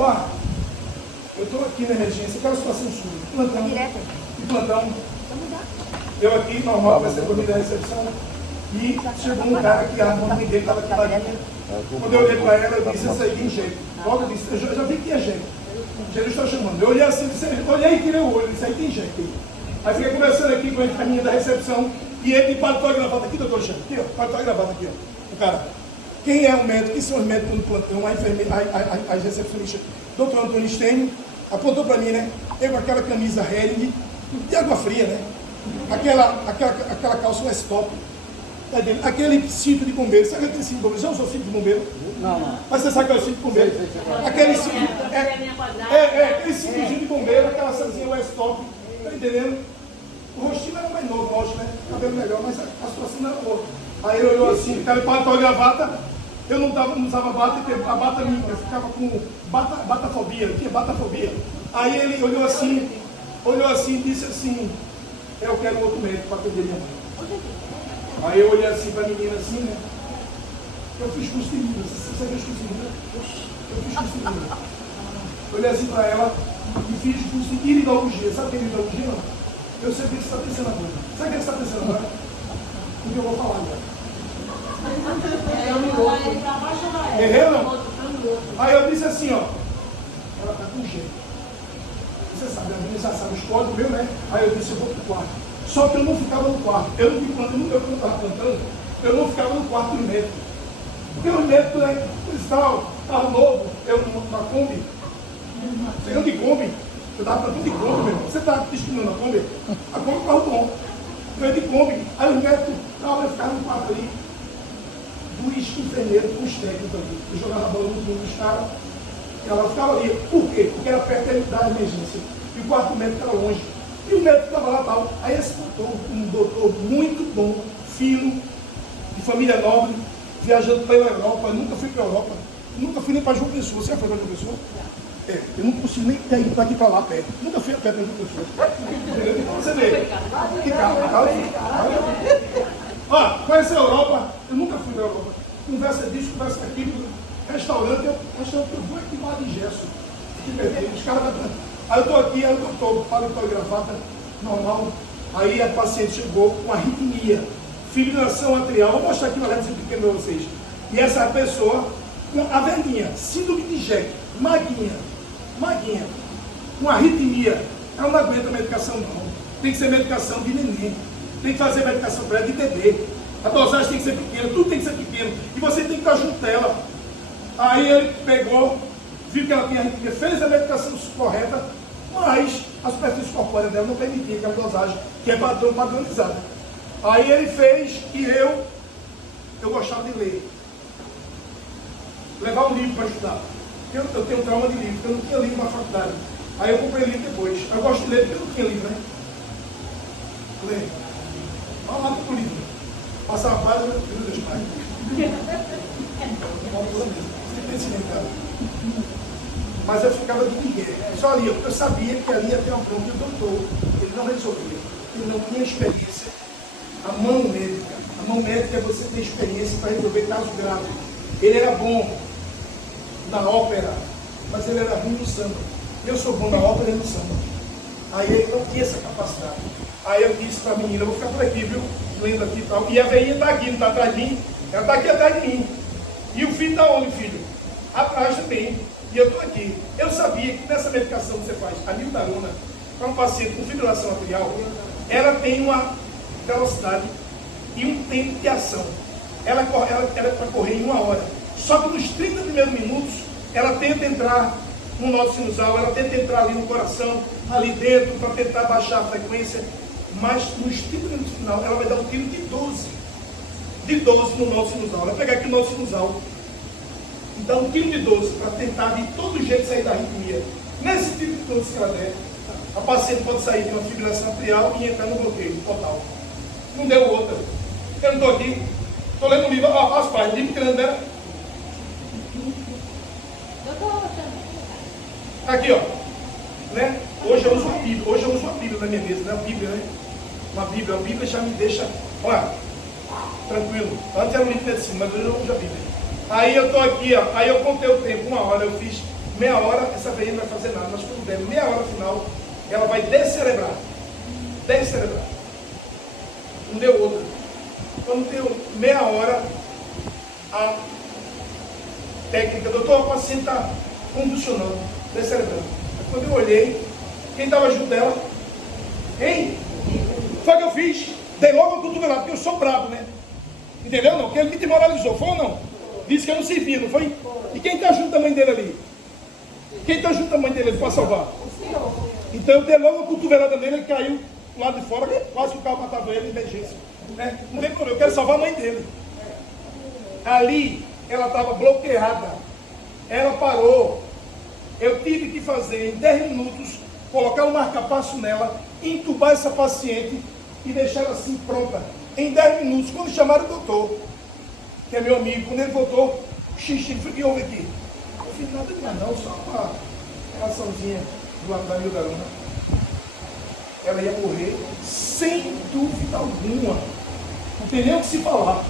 Ó, eu estou aqui na emergência, aquela situação sua. Plantão. E plantão. Eu aqui, normal, vai ser comida da recepção. E chegou um cara que a mãe dele estava aqui ladinha. Quando eu olhei para ela, eu disse, isso aí tem jeito. Logo eu disse, eu já vi que tinha jeito. Jesus está chamando. Eu olhei assim, olhei e tirei o olho, isso aí tem jeito. Aí fiquei conversando aqui com a menina da recepção. E ele de paletó e gravata aqui, doutor Alexandre. Aqui, ó, paletó e gravata aqui, ó. O cara. Quem é o médico? Quem são os médicos no plantão? A enfermeira, as recepcionistas. Doutor Antônio Stênio apontou para mim, né? Eu com aquela camisa Hering de água fria, né? Aquela calça West Top. Aquele cinto de bombeiro. Sabe aquele cinto de bombeiro? Já usou cinto de bombeiro? Não. Mas você sabe qual é o cinto de bombeiro? Aquele cinto. Aquele cintozinho de bombeiro, aquela sanzinha West Top. Tá entendendo? O rostinho era mais novo, lógico, né? Cabelo melhor, mas a situação não era boa. Aí ele olhou assim, cara, paletó e gravata. Eu não usava bata, porque a bata minha, eu ficava com batafobia, eu tinha batafobia. Aí ele olhou assim e disse assim, eu quero outro médico para atender minha mãe. Aí eu olhei assim para a menina assim, né? Eu fiz curso de Libras, você sabe curso de Libras? Eu fiz curso de Libras. Olhei assim para ela e fiz curso de iridologia. Sabe o que é iridologia? Não? Eu sei o que você está pensando agora. Sabe o que você está pensando agora? O que eu vou falar agora. Errei não? Aí eu disse assim, ó. Ela está com jeito. Você sabe, a menina já sabe os códigos meu, né? Aí eu disse, eu vou pro quarto. Só que eu não ficava no quarto. Eu estava plantando, eu não ficava no quarto do médico. Porque o médico, né? Cristal, carro novo, eu na Kombi. Chegando de Kombi. Eu estava plantando de Kombi, meu irmão. Você está discriminando a Kombi? A Kombi é um carro bom. Eu ia de Kombi. Aí os médicos, eu ficava no quarto ali. Dos enfermeiros com os técnicos aqui. Eu jogava a bola no mundo dos caras. E ela ficava ali. Por quê? Porque era perto da emergência. E o quarto médico era longe. E o médico estava lá tal. Aí esse doutor, um doutor muito bom, fino, de família nobre, viajando pela Europa. Eu nunca fui para a Europa. Nunca fui nem para João Pessoa. Você já foi para João Pessoa? Eu não consigo nem ir daqui para lá perto. Nunca fui a pé para João Pessoa. Você vê. Que carro. Ó, conhece a Europa? Eu nunca fui na Europa. Conversa disso, conversa daquilo. Restaurante eu vou aqui lá de gesso. Os caras estão. Aí eu estou aqui, aí o doutor, paletó e gravata, normal. Aí a paciente chegou com arritmia, fibrilação atrial. Vou mostrar aqui uma letra pequena para vocês. E essa pessoa, a velhinha, síndrome de Jack, maguinha, com arritmia, ela não aguenta medicação não. Tem que ser medicação de neném. Tem que fazer medicação para ela de bebê. A dosagem tem que ser pequena, tudo tem que ser pequeno. E você tem que estar junto dela. Aí ele pegou, viu que ela tinha arritmia, fez a medicação correta, mas a superfície corpórea dela não permitia aquela dosagem, que é padronizada. Aí ele fez e eu gostava de ler. Levar um livro para estudar. Eu tenho trauma de livro, porque eu não tinha livro na faculdade. Aí eu comprei livro depois. Eu gosto de ler porque eu não tinha livro, né? Ler. Vamos lá para o livro. Passar a página, meu Deus, pai. Mas eu ficava de ninguém. Só ali, eu sabia que ali ia ter um ponto que o doutor, ele não resolvia. Ele não tinha experiência. A mão médica é você ter experiência para resolver casos graves. Ele era bom na ópera, mas ele era ruim no samba. Eu sou bom na ópera e no samba. Aí ele não tinha essa capacidade. Aí eu disse para a menina, eu vou ficar por aqui, viu? Lendo aqui e tal. E a velhinha está aqui, não está atrás de mim. Ela está aqui atrás de mim. E o filho está onde, filho? Atrás também. E eu estou aqui. Eu sabia que nessa medicação que você faz, a mildarona, para um paciente com fibrilação atrial, ela tem uma velocidade e um tempo de ação. Ela é para correr em 1 hora. Só que nos 30 primeiros minutos, ela tenta entrar no nó sinusal, ela tenta entrar ali no coração, ali dentro, para tentar baixar a frequência. Mas nos 30 minutos final, ela vai dar um tiro de 12. De 12 no nó sinusal. Ela vai pegar aqui o nó sinusal. Então, um tiro de 12 para tentar de todo jeito sair da arritmia. Nesse tiro de 12 que ela der, a paciente pode sair de uma fibrilação atrial e entrar no bloqueio total. Não deu outra. Eu não estou aqui. Estou lendo um livro, ó, as páginas, livro grande, né? Aqui, ó. Né? Hoje eu uso a Bíblia na minha mesa, né? A Bíblia, né? A Bíblia já me deixa, olha, tranquilo. Antes era um livro de medicina, mas hoje eu uso a Bíblia. Aí eu estou aqui, ó. Aí eu contei o tempo, 1 hora, eu fiz meia hora essa veia não vai fazer nada, mas quando der meia hora final, ela vai descerebrar. Descerebrar. Não deu outra. Quando deu meia hora, a técnica, doutor, o paciente está convulsionando, descerebrando. Quando eu olhei, quem estava junto dela? Hein? Foi o que eu fiz. Dei logo a cotovelada, porque eu sou brabo, né? Entendeu? Não, porque ele me demoralizou, foi ou não? Disse que eu não servia, não foi? E quem está junto da mãe dele ali? Quem está junto da mãe dele ali para salvar? Então eu dei logo a cotovelada nele, ele caiu do lado de fora, quase que o carro matava ele, emergência. Né? Não tem problema, eu quero salvar a mãe dele. Ali, ela estava bloqueada. Ela parou. Eu tive que fazer em 10 minutos, colocar um marca-passo nela, entubar essa paciente e deixar ela assim pronta. Em 10 minutos, quando chamaram o doutor, que é meu amigo, quando ele voltou, xixi, o que houve aqui? Eu não fiz nada demais não, só uma reaçãozinha do lado da miodarona. Ela ia morrer sem dúvida alguma. Não tem nem o que se falar.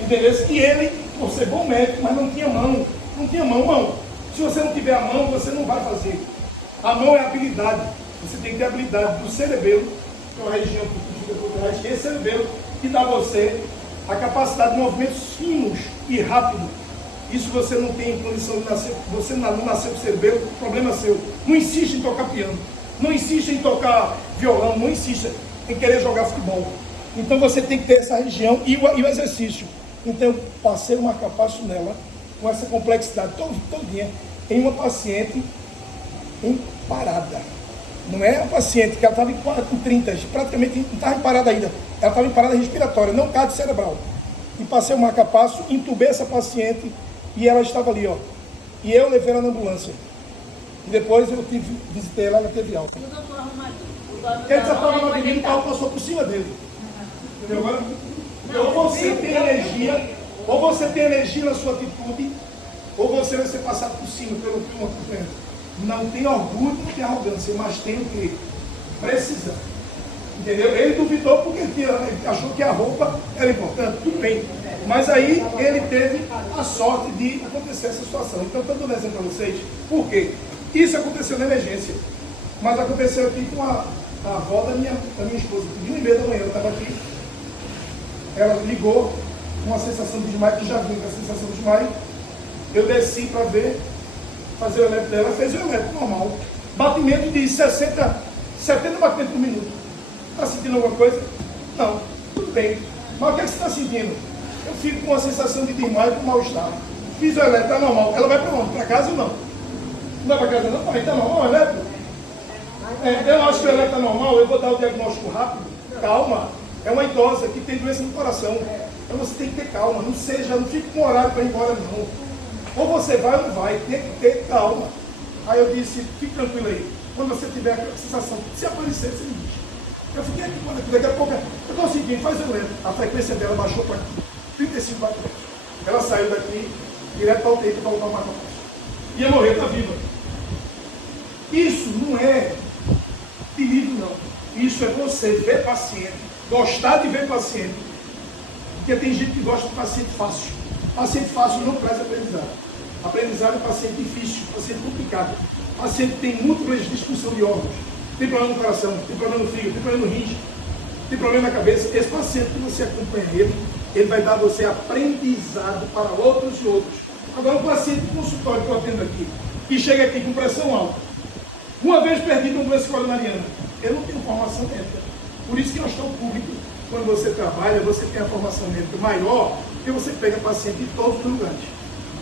Entendeu? E ele, por ser bom médico, mas não tinha mão. Não tinha mão. Se você não tiver a mão, você não vai fazer. A mão é habilidade. Você tem que ter a habilidade do cerebelo, que é uma região que fica por trás, que é esse cerebelo que dá a você a capacidade de movimentos finos e rápidos. Isso você não tem condição de nascer, você não nasceu com o cerebelo, problema seu. Não insiste em tocar piano, não insiste em tocar violão, não insiste em querer jogar futebol. Então você tem que ter essa região e o exercício. Então eu passei um marca-passo nela, com essa complexidade todinha, em uma paciente em parada. Não é uma paciente que ela estava em 30, praticamente não estava em parada ainda. Ela estava em parada respiratória, não cardio cerebral. E passei o marca-passo, entubei essa paciente e ela estava ali, ó. E eu levei ela na ambulância. E depois eu visitei ela, ela teve alta. Ele já estava no menino, o carro passou por cima dele. Entendeu agora? Ou você tem energia na sua atitude, ou você vai ser passado por cima pelo clima compreendente. Não tem orgulho, não tem arrogância, mas tem o que? Precisão. Entendeu? Ele duvidou porque ele achou que a roupa era importante, tudo bem. Mas aí ele teve a sorte de acontecer essa situação. Então estou dando exemplo para vocês, por quê? Isso aconteceu na emergência, mas aconteceu aqui com a avó da minha esposa. De 1h30 da manhã, eu estava aqui, ela ligou com uma sensação de desmaio, que já vinha com a sensação de desmaio. Eu desci para ver, fazer o eletro dela, fez o eletro normal. Batimento de 70 batimentos por minuto. Está sentindo alguma coisa? Não, tudo bem. Mas o que é que você está sentindo? Eu fico com uma sensação de desmaio e com mal-estar. Fiz o eletro, está normal. Ela vai para onde? Para casa ou não? Não vai para casa não? Pai, está normal o eletro? Eu acho que o eletro está normal, eu vou dar o diagnóstico rápido. Calma. É uma idosa que tem doença no coração. Então você tem que ter calma. Não fique com horário para ir embora não. Ou você vai ou não vai. Tem que ter calma. Aí eu disse, fique tranquilo aí. Quando você tiver aquela sensação, se aparecer, você me diz. Eu fiquei aqui, daqui a pouco, eu estou sentindo, faz o lento. A frequência dela baixou para 35 batimentos. Ela saiu daqui, direto para o UTI para voltar o marca-passo. Ia morrer, está viva. Isso não é perigo, não. Isso é você ver paciente, gostar de ver paciente. Porque tem gente que gosta de paciente fácil. Paciente fácil não traz aprendizado. Aprendizado é paciente difícil, paciente complicado. Paciente que tem múltiplas disfunções de órgãos. Tem problema no coração, tem problema no fígado, tem problema no rins, tem problema na cabeça. Esse paciente que você acompanha ele vai dar a você aprendizado para outros e outros. Agora, um paciente de consultório que eu atendo aqui, que chega aqui com pressão alta, uma vez perdido uma doença coronariana, eu não tenho formação médica. Por isso que eu estou público. Quando você trabalha, você tem a formação médica maior, porque você pega paciente de todos os lugares.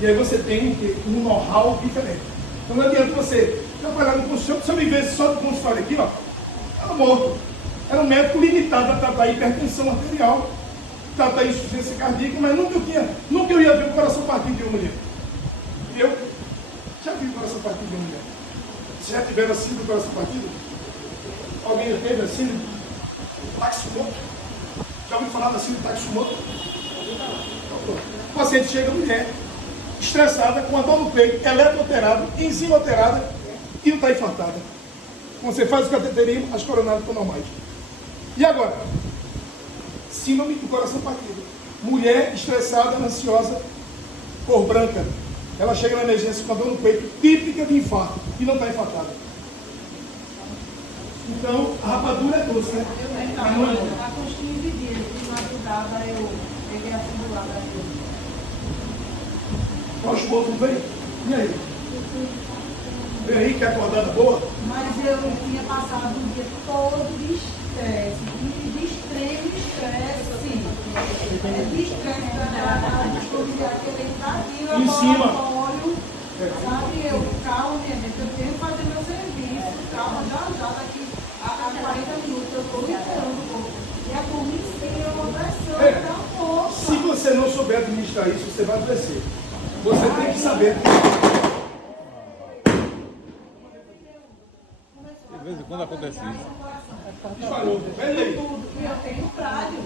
E aí você tem um know-how diferente. Então não adianta você trabalhar no consultório, se eu vivesse só no consultório aqui, ó, era morto. Era um médico limitado a tratar hipertensão arterial, tratar insuficiência cardíaca, mas nunca eu ia ver o coração partido de uma mulher. Eu já vi o coração partido de uma mulher. Se já tiveram assim do coração partido? Alguém já teve assim? Taksumoto? Já ouviu falar da síndrome de Taksumoto? O paciente chega, mulher, estressada, com a dor no peito, eletroalterada, enzima alterada e não está infartada. Quando você faz o cateterismo, as coronárias estão normais. E agora? Síndrome do coração partido. Mulher estressada, ansiosa, cor branca. ela chega na emergência com a dor no peito, típica de infarto, e não está infartada. Então, a rapadura é doce, né? Há uns 15 dias, de madrugada, eu peguei a simulada. Qual esposo não veio? E aí? Vem aí, quer acordada boa? Mas eu tinha passado o dia todo de estresse, de extremo estresse, sim. De estresse para descobrir aquele entravinho, Em cima. Sabe, eu, calma, minha gente, eu tenho que fazer meu serviço, calma, já daqui a 40 minutos eu estou esperando um pouco. E a comissão, uma pressão, tá pouco. Se você não souber administrar isso, você vai adoecer. Você tem que saber. De vez em quando acontece isso. Disparou. Vem aí. Eu tenho prádio.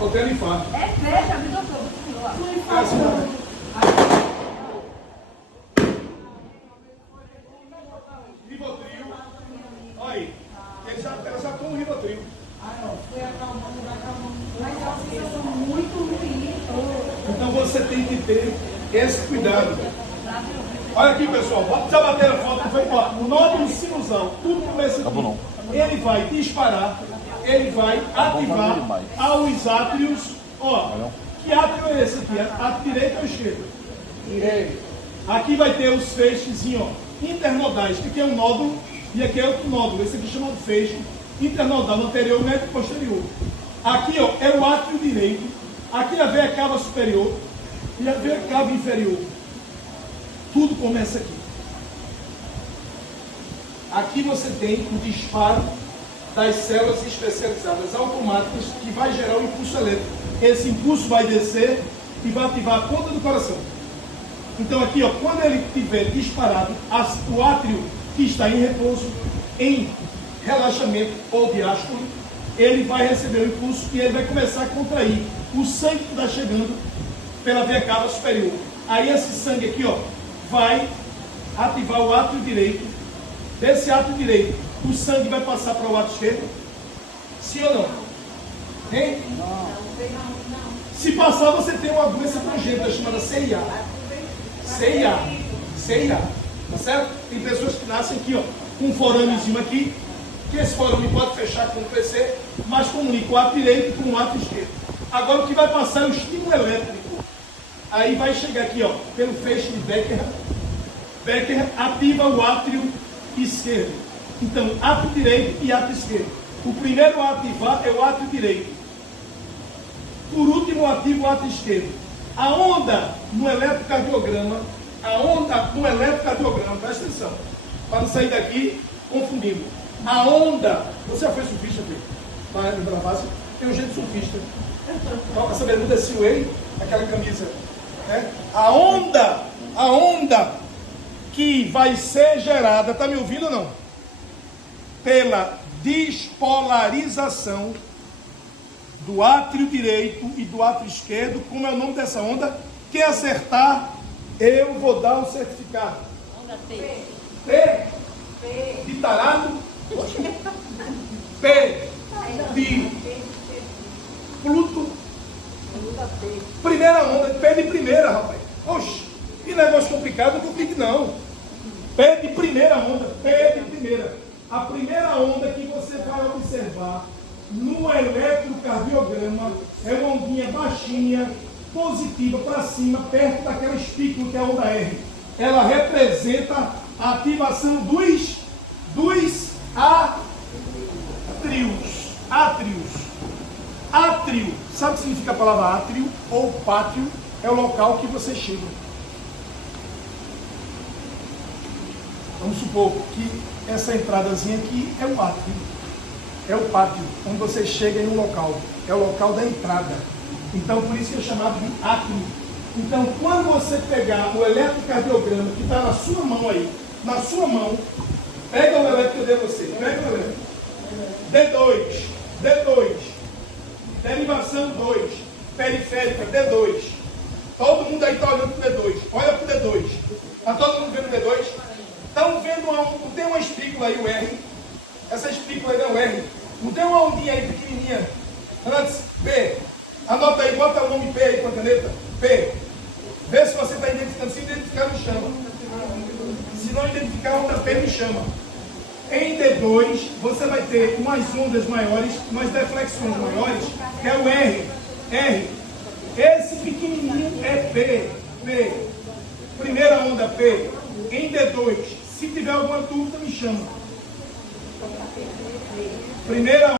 Eu tenho infarto. É fecha, me doutor. Rivotril. Olha aí. Ela já toma um Rivotril. Fui acalmando. Mas é uma sensação muito ruim. Então você tem que ter esse cuidado. Olha aqui, pessoal. Já bateram a foto? O nódulo sinusal, tudo começa aqui. Ele vai disparar, ele vai ativar aos átrios. Ó, que átrio é esse aqui? Átrio direito ou esquerdo? Direito. Aqui vai ter os feixes, ó, internodais, que aqui é um nódulo e aqui é outro nódulo. Esse aqui chama de feixe internodal, anterior, médio e posterior. Aqui, ó, é o átrio direito. Aqui a veia cava superior e a veia cava inferior. Tudo começa aqui. Aqui você tem o disparo das células especializadas automáticas que vai gerar o impulso elétrico. Esse impulso vai descer e vai ativar a ponta do coração. Então aqui, ó, quando ele tiver disparado, o átrio que está em repouso, em relaxamento ou diástole, ele vai receber o impulso e ele vai começar a contrair o sangue que está chegando pela veia cava superior. Aí esse sangue aqui, ó, vai ativar o átrio direito. Desse átrio direito, o sangue vai passar para o átrio esquerdo? Sim ou não? Hein? Não. Se passar, você tem uma doença congênita chamada CIA. CIA. Tá certo? Tem pessoas que nascem aqui, ó, com um forâmeozinho aqui, que esse forame pode fechar com o PC, mas comunica o átrio direito com o átrio esquerdo. Agora o que vai passar é o estímulo elétrico. Aí vai chegar aqui, ó, pelo feixe de Becker. Becker ativa o átrio esquerdo. Então, átrio direito e átrio esquerdo. O primeiro a ativar é o átrio direito. Por último, ativa o átrio esquerdo. A onda no eletrocardiograma, presta atenção, para não sair daqui confundindo. A onda, você já foi surfista, Pedro? Para lembrar fácil, tem um jeito de surfista. Essa bermuda é Silway, aquela camisa. Né? A onda que vai ser gerada, tá me ouvindo ou não? Pela despolarização do átrio direito e do átrio esquerdo. Como é o nome dessa onda? Quem acertar, eu vou dar um certificado. Onda T. P de tarado. P de Pluto. Primeira onda, P de primeira, rapaz. Oxe, que negócio complicado, não complique não. P de primeira onda, P de primeira. A primeira onda que você vai observar no eletrocardiograma é uma ondinha baixinha, positiva para cima, perto daquela espícula que é a onda R. Ela representa a ativação dos átrios. Átrio, sabe o que significa a palavra átrio ou pátrio? É o local que você chega. Vamos supor que essa entradazinha aqui é o átrio, é o pátio, onde você chega em um local, é o local da entrada. Então, por isso que é chamado de átrio. Então, quando você pegar o eletrocardiograma que está na sua mão aí, na sua mão, pega o elétrico que eu dei a você, pega o elétrico. D2, derivação 2, periférica D2. Todo mundo aí está olhando para o D2, olha para o D2. Está todo mundo vendo o D2? Estão vendo, não tem uma espícula aí, o R? Essa espícula aí é o R. Não tem uma ondinha aí pequenininha? Antes, B. Anota aí, bota o nome P aí com a caneta. P. Vê se você está identificando. Se identificar, me chama. Se não identificar, outra P me chama. Em D2, você vai ter umas ondas maiores, umas deflexões maiores, que é o R. R. Esse pequenininho é P. P. Primeira onda P. Em D2. Se tiver alguma dúvida, me chama. Primeira